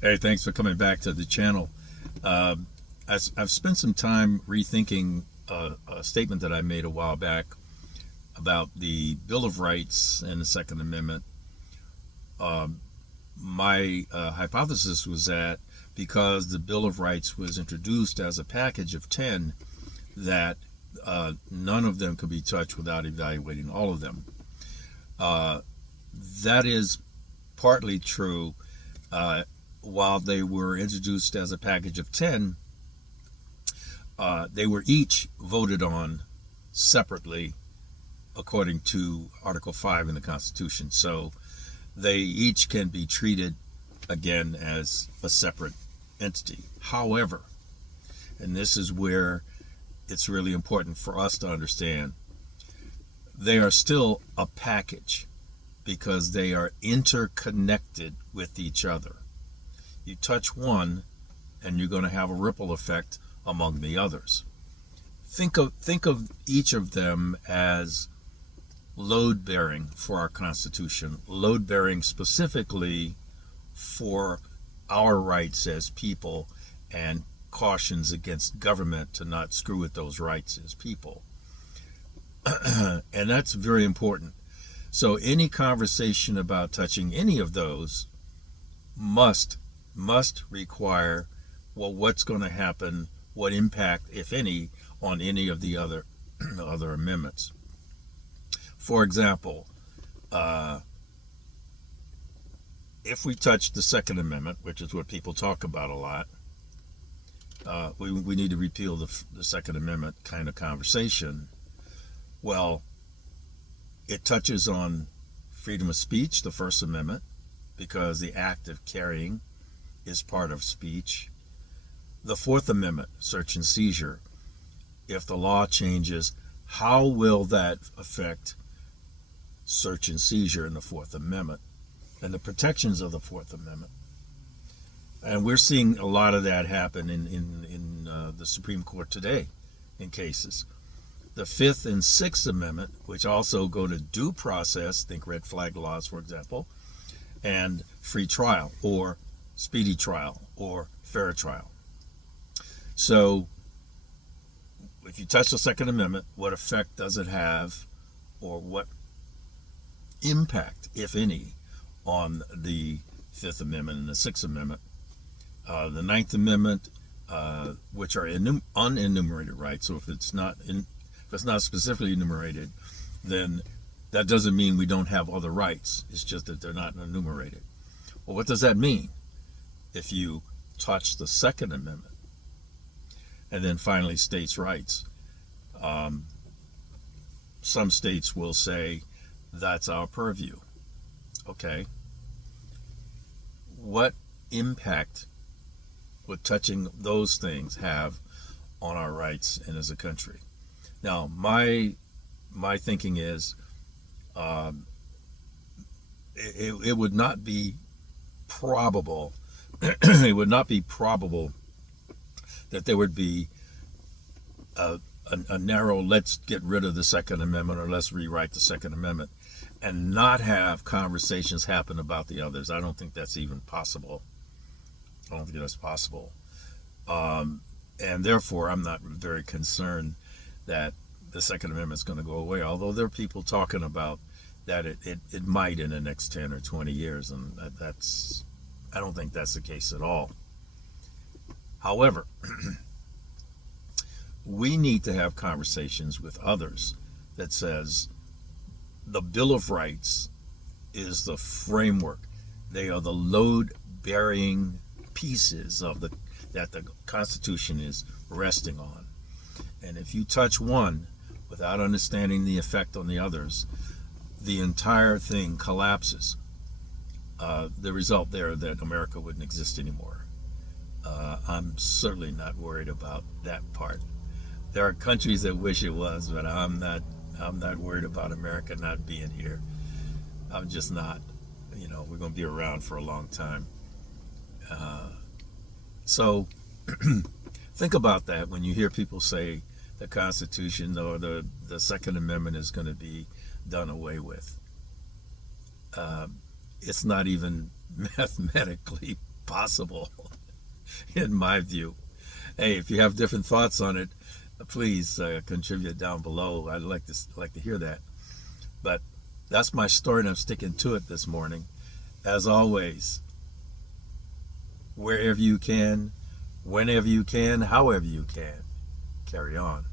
Hey, thanks for coming back to the channel. I've spent some time rethinking a statement that I made a while back about the Bill of Rights and the Second Amendment. Um, my hypothesis was that because the Bill of Rights was introduced as a package of 10, that none of them could be touched without evaluating all of them. Uh, that is partly true. Uh, while they were introduced as a package of 10, they were each voted on separately according to Article 5 in the Constitution. So they each can be treated again as a separate entity. However, and this is where it's really important for us to understand, they are still a package because they are interconnected with each other. You touch one and you're going to have a ripple effect among the others. Think of each of them as load bearing for our Constitution, load bearing specifically for our rights as people, and cautions against government to not screw with those rights as people. And that's very important. So any conversation about touching any of those must require, well, what's going to happen, what impact, if any, on any of the other other amendments. For example, if we touch the Second Amendment, which is what people talk about a lot, we need to repeal the Second Amendment kind of conversation. Well, it touches on freedom of speech, the First Amendment, because the act of carrying is part of speech. The Fourth Amendment, search and seizure. If the law changes, how will that affect search and seizure in the Fourth Amendment and the protections of the Fourth Amendment? And we're seeing a lot of that happen in the Supreme Court today in cases. The Fifth and Sixth Amendment, which also go to due process, think red flag laws, for example, and free trial or speedy trial or fair trial. So if you touch the Second Amendment, what effect does it have, or what impact, if any, on the Fifth Amendment and the Sixth Amendment? The Ninth Amendment, which are unenumerated rights. So if it's not specifically enumerated, then that doesn't mean we don't have other rights. It's just that they're not enumerated. Well, what does that mean? If you touch the Second Amendment, and then finally states' rights, some states will say that's our purview. Okay. What impact would touching those things have on our rights and as a country? Now, my thinking is, it would not be probable. It would not be probable that there would be a narrow let's get rid of the Second Amendment or let's rewrite the Second Amendment and not have conversations happen about the others. I don't think that's even possible. I don't think that's possible. And therefore, I'm not very concerned that the Second Amendment is going to go away, although there are people talking about that it might in the next 10 or 20 years, and I don't think that's the case at all. However, we need to have conversations with others that says the Bill of Rights is the framework. They are the load-bearing pieces that the Constitution is resting on. And if you touch one without understanding the effect on the others, the entire thing collapses. The result there that America wouldn't exist anymore. I'm certainly not worried about that part. There are countries that wish it was, but I'm not worried about America not being here. I'm just not. We're going to be around for a long time. So think about that when you hear people say the Constitution or the Second Amendment is going to be done away with. It's not even mathematically possible, in my view. Hey, if you have different thoughts on it, please contribute down below. I'd like to hear that. But that's my story, and I'm sticking to it this morning. As always, wherever you can, whenever you can, however you can, carry on.